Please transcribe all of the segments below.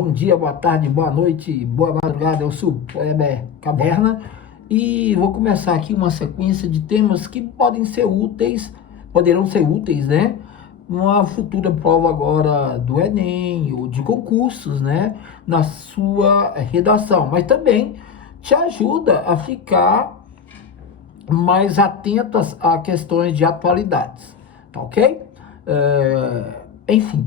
Bom dia, boa tarde, boa noite, boa madrugada. Eu sou o Weber Caverna e vou começar aqui uma sequência de temas que podem ser úteis, poderão ser úteis, né? Numa futura prova agora do Enem ou de concursos, né? Na sua redação, mas também te ajuda a ficar mais atentas a questões de atualidades, tá ok? Enfim,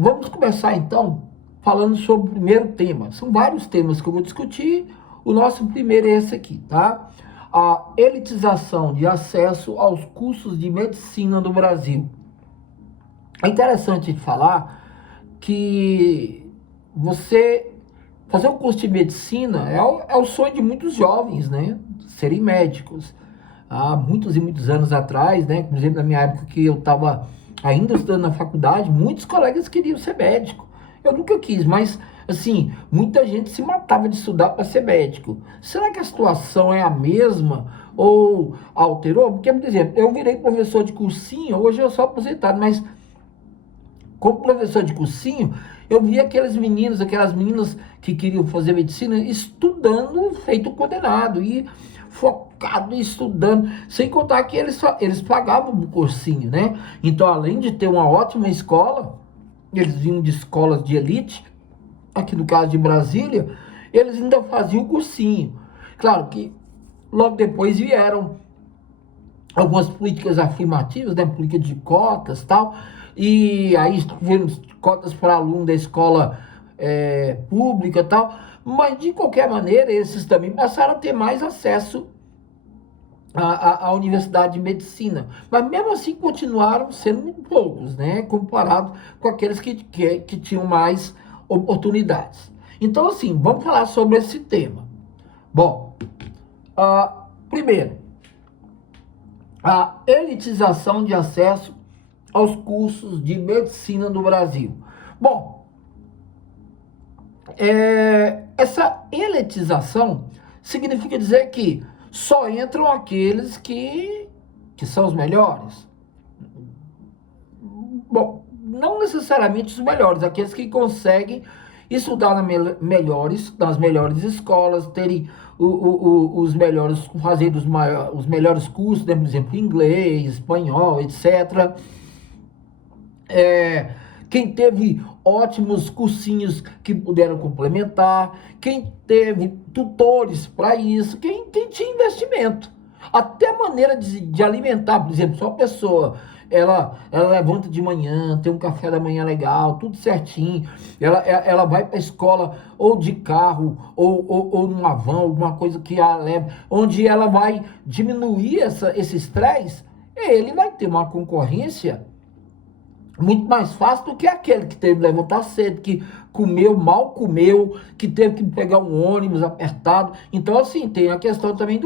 vamos começar então falando sobre o primeiro tema. São vários temas que eu vou discutir. O nosso primeiro é esse aqui, tá? A elitização de acesso aos cursos de medicina no Brasil. É interessante falar que você fazer um curso de medicina é o sonho de muitos jovens, né? Serem médicos. Há muitos e muitos anos atrás, né? Por exemplo, na minha época que eu estava ainda estudando na faculdade, muitos colegas queriam ser médico. Eu nunca quis, mas, assim, muita gente se matava de estudar para ser médico. Será que a situação é a mesma ou alterou? Porque, por exemplo, eu virei professor de cursinho, hoje eu sou aposentado, mas como professor de cursinho, eu via aqueles meninos, aquelas meninas que queriam fazer medicina estudando feito condenado e focado estudando, sem contar que eles pagavam o cursinho, né? Então, além de ter uma ótima escola, eles vinham de escolas de elite, aqui no caso de Brasília, eles ainda faziam o cursinho. Claro que logo depois vieram algumas políticas afirmativas, né, política de cotas e tal, e aí tivemos cotas para aluno da escola pública e tal, mas de qualquer maneira esses também passaram a ter mais acesso à Universidade de Medicina, mas mesmo assim continuaram sendo muito poucos, né, comparado com aqueles que tinham mais oportunidades. Então, assim, vamos falar sobre esse tema. Bom, primeiro, a elitização de acesso aos cursos de medicina no Brasil. Bom, essa elitização significa dizer que só entram aqueles que são os melhores. Bom, não necessariamente os melhores, aqueles que conseguem estudar nas melhores escolas, terem os melhores, fazer os melhores cursos, né? Por exemplo, inglês, espanhol, etc. Quem teve ótimos cursinhos que puderam complementar, quem teve tutores para isso, quem tinha investimento. Até a maneira de alimentar, por exemplo, se uma pessoa ela levanta de manhã, tem um café da manhã legal, tudo certinho, ela vai para a escola ou de carro, ou numa van, alguma coisa que a leva, onde ela vai diminuir esse estresse, ele vai ter uma concorrência muito mais fácil do que aquele que teve que levantar cedo, que mal comeu, que teve que pegar um ônibus apertado. Então, assim, tem a questão também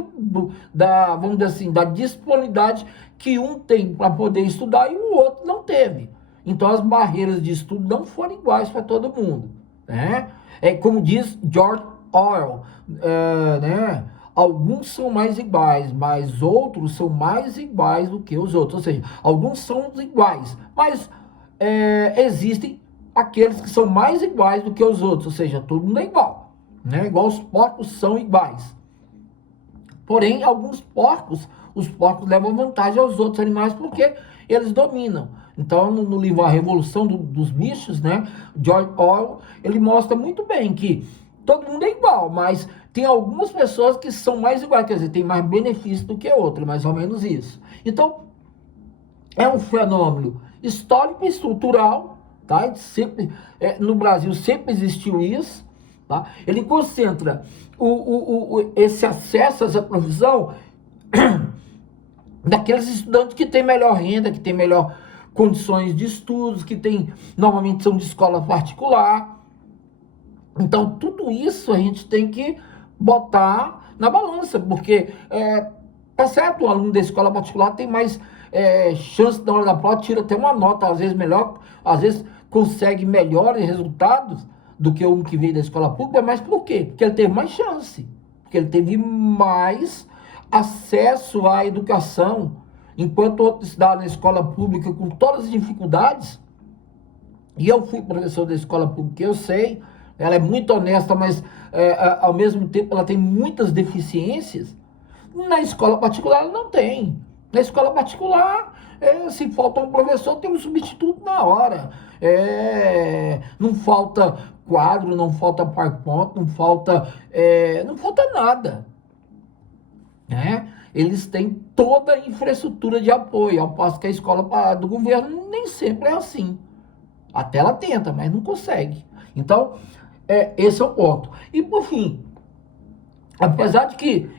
vamos dizer assim, da disponibilidade que um tem para poder estudar e o outro não teve. Então, as barreiras de estudo não foram iguais para todo mundo, né? É como diz George Orwell, né? Alguns são mais iguais, mas outros são mais iguais do que os outros. Ou seja, alguns são iguais, mas existem aqueles que são mais iguais do que os outros, ou seja, todo mundo é igual, né? Igual os porcos são iguais. Porém, os porcos levam vantagem aos outros animais porque eles dominam. Então, no livro A Revolução dos Bichos, né, George Orwell, ele mostra muito bem que todo mundo é igual, mas tem algumas pessoas que são mais iguais, quer dizer, tem mais benefício do que outras, mais ou menos isso. Então, é um fenômeno histórico e estrutural, tá? No Brasil sempre existiu isso, tá? Ele concentra esse acesso a essa profissão daqueles estudantes que têm melhor renda, que têm melhor condições de estudos, que normalmente são de escola particular. Então, tudo isso a gente tem que botar na balança, porque tá certo, o aluno da escola particular tem mais chance na hora da prova, tira até uma nota, às vezes melhor, às vezes consegue melhores resultados do que um que veio da escola pública, mas por quê? Porque ele teve mais chance, porque ele teve mais acesso à educação, enquanto outros estudaram na escola pública com todas as dificuldades, e eu fui professor da escola pública, eu sei, ela é muito honesta, mas ao mesmo tempo ela tem muitas deficiências. Na escola particular ela não tem. Na escola particular, se falta um professor, tem um substituto na hora. Não falta quadro, não falta PowerPoint, não falta nada, né? Eles têm toda a infraestrutura de apoio, ao passo que a escola do governo nem sempre é assim. Até ela tenta, mas não consegue. Então, esse é o ponto. E por fim, apesar de que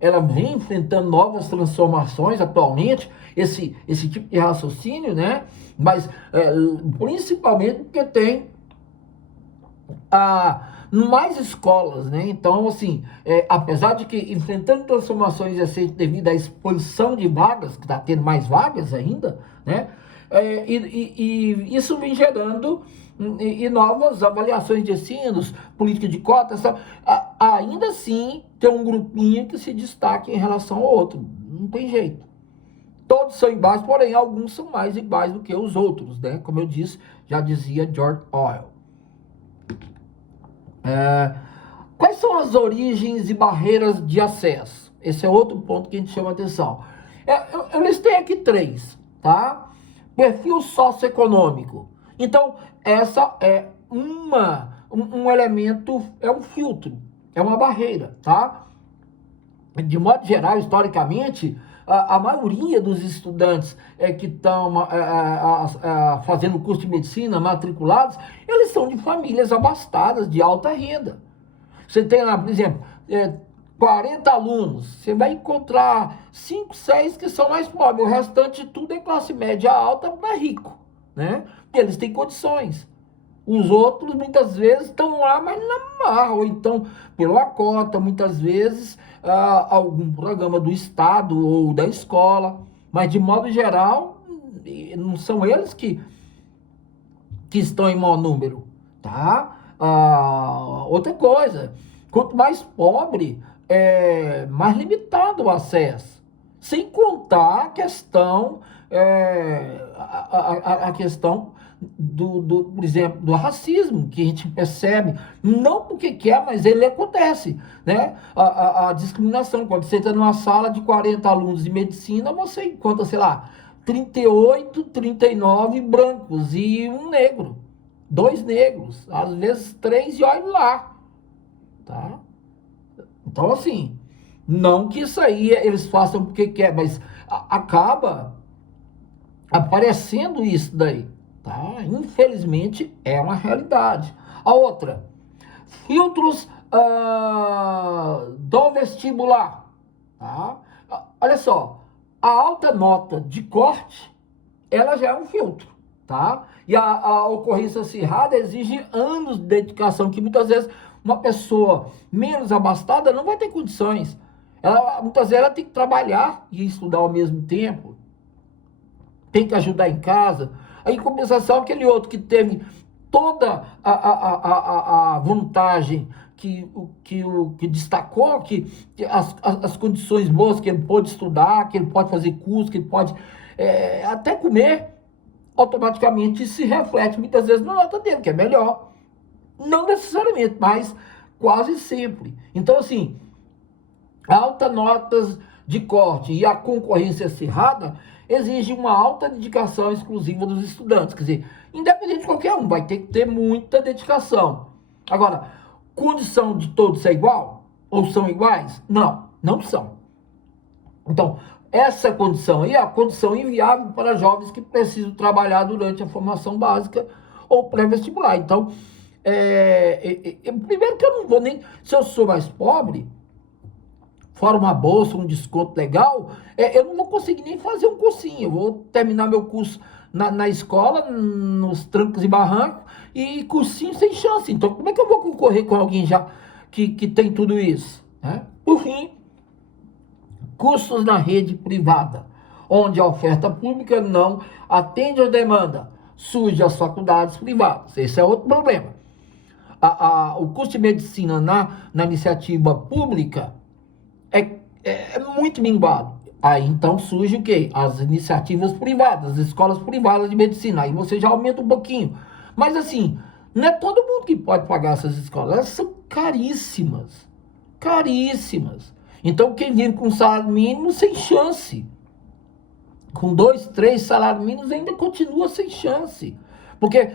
ela vem enfrentando novas transformações atualmente, esse tipo de raciocínio, né? Mas principalmente porque tem mais escolas, né? Então, assim, apesar de que enfrentando transformações recentes devido à expansão de vagas, que está tendo mais vagas ainda, né? E isso vem gerando novas avaliações de ensinos, política de cotas, ainda assim tem um grupinho que se destaca em relação ao outro, não tem jeito. Todos são iguais, porém alguns são mais iguais do que os outros, né? Como eu disse, já dizia George Orwell. Quais são as origens e barreiras de acesso? Esse é outro ponto que a gente chama atenção. Eu listei aqui 3, tá? Perfil socioeconômico. Então, essa é um elemento, é um filtro, é uma barreira, tá? De modo geral, historicamente, a maioria dos estudantes que estão fazendo curso de medicina, matriculados, eles são de famílias abastadas, de alta renda. Você tem lá, por exemplo, 40 alunos, você vai encontrar 5, 6 que são mais pobres, o restante tudo é classe média alta para rico, né? Porque eles têm condições. Os outros, muitas vezes, estão lá, mas na marra, ou então pela cota, muitas vezes, algum programa do Estado ou da escola. Mas, de modo geral, não são eles que estão em maior número, tá? Outra coisa, quanto mais pobre, mais limitado o acesso. Sem contar a questão, a questão por exemplo, do racismo, que a gente percebe, não porque quer, mas ele acontece, né? A discriminação, quando você entra numa sala de 40 alunos de medicina, você encontra, sei lá, 38, 39 brancos e um negro, 2 negros, às vezes 3, e olha lá, tá? Então, assim, não que isso aí eles façam porque quer, mas acaba aparecendo isso daí. Tá? Infelizmente, é uma realidade. A outra, filtros do vestibular. Tá? Olha só, a alta nota de corte, ela já é um filtro. Tá? E a ocorrência acirrada exige anos de dedicação, que muitas vezes uma pessoa menos abastada não vai ter condições. Muitas vezes ela tem que trabalhar e estudar ao mesmo tempo, tem que ajudar em casa. Em compensação, aquele outro que teve toda a vantagem, que destacou, que as condições boas, que ele pode estudar, que ele pode fazer curso, que ele pode até comer, automaticamente isso se reflete muitas vezes na nota dele, que é melhor. Não necessariamente, mas quase sempre. Então, assim, altas notas de corte e a concorrência acirrada exige uma alta dedicação exclusiva dos estudantes. Quer dizer, independente de qualquer um, vai ter que ter muita dedicação. Agora, condição de todos ser igual? Ou são iguais? Não, não são. Então, essa condição aí é a condição inviável para jovens que precisam trabalhar durante a formação básica ou pré-vestibular. Então, primeiro que eu não vou nem... Se eu sou mais pobre, fora uma bolsa, um desconto legal, eu não vou conseguir nem fazer um cursinho. Eu vou terminar meu curso na escola, nos trancos e barrancos, e cursinho sem chance. Então, como é que eu vou concorrer com alguém já que tem tudo isso? Né? Por fim, cursos na rede privada, onde a oferta pública não atende a demanda, surge as faculdades privadas. Esse é outro problema. O curso de medicina na iniciativa pública é muito minguado. Aí então surge o quê? As iniciativas privadas, as escolas privadas de medicina. Aí você já aumenta um pouquinho. Mas assim, não é todo mundo que pode pagar essas escolas. Elas são caríssimas. Caríssimas. Então quem vive com salário mínimo, sem chance. Com 2, 3 salários mínimos ainda continua sem chance. Porque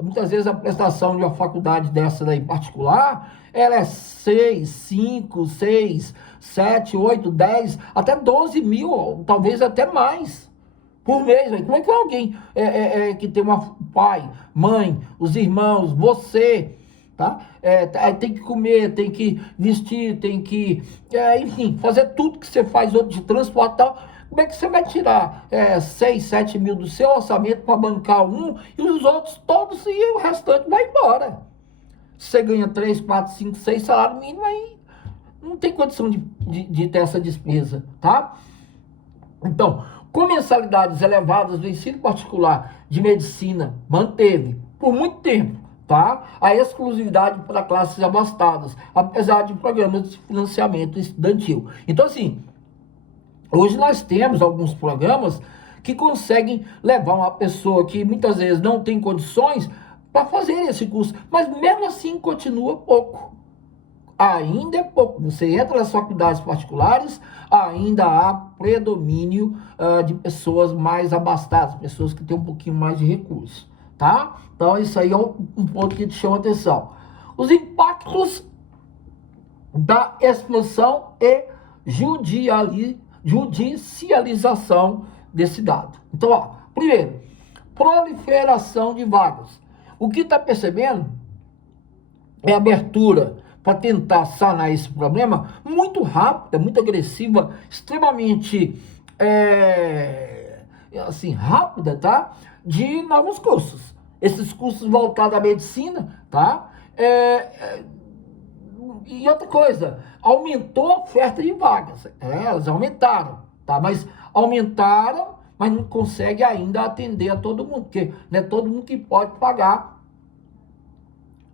muitas vezes a prestação de uma faculdade dessa daí particular, ela é 6, 5, 6, 7, 8, 10, até 12 mil, talvez até mais, por mês. Como é que alguém que tem um pai, mãe, os irmãos, você, tá? Tem que comer, tem que vestir, tem que, enfim, fazer tudo que você faz outro de transporte e tal. Como é que você vai tirar 6, 7 mil do seu orçamento para bancar um e os outros todos e o restante vai embora? Você ganha 3, 4, 5, 6 salários mínimos, aí não tem condição de ter essa despesa, tá? Então, com mensalidades elevadas do ensino particular de medicina, manteve por muito tempo, tá? A exclusividade para classes abastadas, apesar de programas de financiamento estudantil. Então, assim, hoje nós temos alguns programas que conseguem levar uma pessoa que muitas vezes não tem condições para fazer esse curso, mas mesmo assim continua pouco. Ainda é pouco. Você entra nas faculdades particulares, ainda há predomínio de pessoas mais abastadas, pessoas que têm um pouquinho mais de recursos, tá? Então isso aí é um ponto que te chama atenção. Os impactos da expansão e judicialização desse dado. Então, ó, primeiro, proliferação de vagas. O que está percebendo é abertura para tentar sanar esse problema muito rápida, muito agressiva, extremamente assim, rápida, tá? De novos cursos. Esses cursos voltados à medicina, tá? E outra coisa, aumentou a oferta de vagas. Elas aumentaram, tá? Mas aumentaram, mas não consegue ainda atender a todo mundo, porque não é todo mundo que pode pagar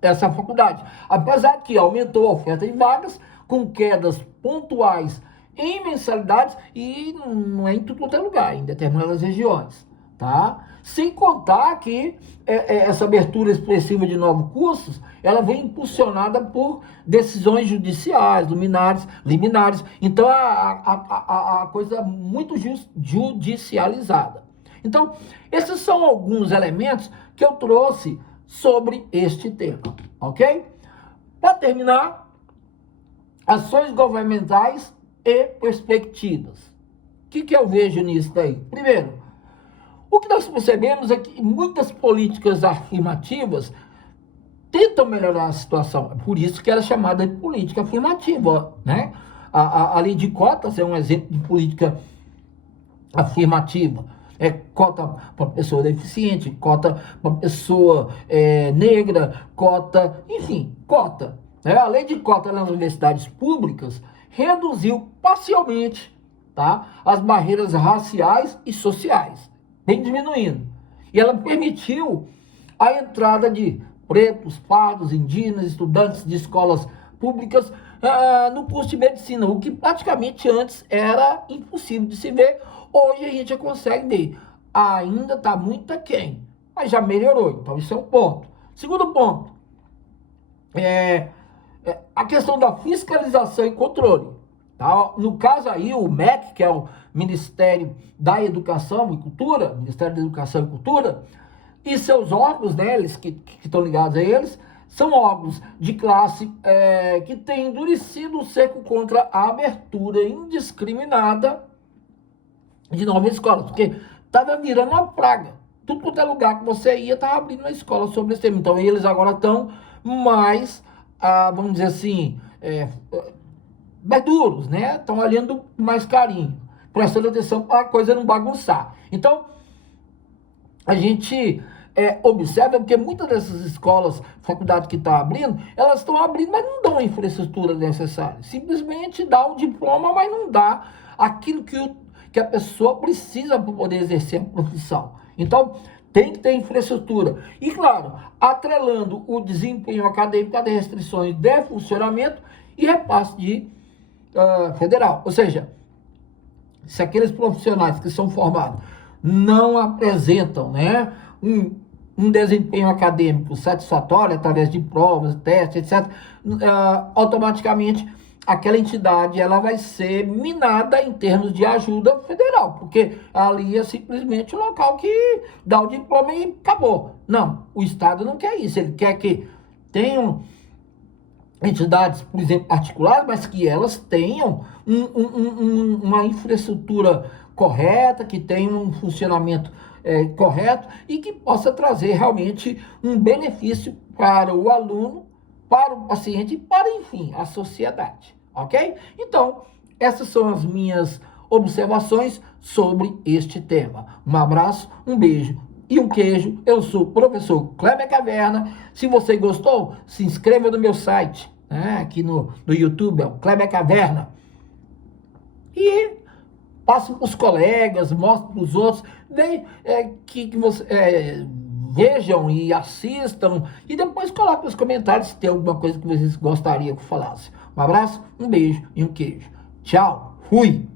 essa faculdade. Apesar que aumentou a oferta de vagas, com quedas pontuais em mensalidades, e não é em tudo quanto é lugar, em determinadas regiões, tá? Sem contar que essa abertura expressiva de novos cursos, ela vem impulsionada por decisões judiciais, liminares. Então, a coisa muito judicializada. Então, esses são alguns elementos que eu trouxe sobre este tema, ok? Para terminar, ações governamentais e perspectivas. O que eu vejo nisso daí? Primeiro, o que nós percebemos é que muitas políticas afirmativas tentam melhorar a situação. É por isso que ela é chamada de política afirmativa, né? A lei de cotas é um exemplo de política afirmativa. Cota para pessoa deficiente, cota para pessoa negra, cota, enfim, cota. A lei de cota nas universidades públicas reduziu parcialmente, tá, as barreiras raciais e sociais, vem diminuindo. E ela permitiu a entrada de pretos, pardos, indígenas, estudantes de escolas públicas no curso de medicina, o que praticamente antes era impossível de se ver. Hoje a gente já consegue ver. Ainda está muito aquém, mas já melhorou. Então isso é um ponto. Segundo ponto, a questão da fiscalização e controle. Tá? No caso aí, o MEC, que é o Ministério da Educação e Cultura, Ministério da Educação e Cultura, e seus órgãos, né, eles que estão ligados a eles, são órgãos de classe que têm endurecido o cerco contra a abertura indiscriminada de novas escolas, porque estava virando uma praga. Tudo quanto é lugar que você ia, estava abrindo uma escola sobre esse tema. Então, eles agora estão mais, vamos dizer assim, mais duros, né? Estão olhando com mais carinho, prestando atenção para a coisa não bagunçar. Então, a gente observa que muitas dessas escolas, faculdades que estão abrindo, elas estão abrindo, mas não dão a infraestrutura necessária. Simplesmente dá o diploma, mas não dá aquilo que a pessoa precisa para poder exercer a profissão. Então, tem que ter infraestrutura. E, claro, atrelando o desempenho acadêmico a restrições de funcionamento e repasse de federal. Ou seja, se aqueles profissionais que são formados não apresentam, né, um desempenho acadêmico satisfatório através de provas, testes, etc., automaticamente aquela entidade ela vai ser minada em termos de ajuda federal, porque ali é simplesmente o local que dá o diploma e acabou. Não, o Estado não quer isso, ele quer que tenham entidades, por exemplo, particulares, mas que elas tenham uma infraestrutura correta, que tenham um funcionamento correto e que possa trazer realmente um benefício para o aluno, para o paciente e para, enfim, a sociedade, ok? Então, essas são as minhas observações sobre este tema. Um abraço, um beijo e um queijo. Eu sou o professor Kleber Caverna. Se você gostou, se inscreva no meu site, né? Aqui no YouTube, é o Kleber Caverna. E passe para os colegas, mostre para os outros, que você, vejam e assistam, e depois coloque nos comentários se tem alguma coisa que vocês gostariam que eu falasse. Um abraço, um beijo e um queijo. Tchau, fui!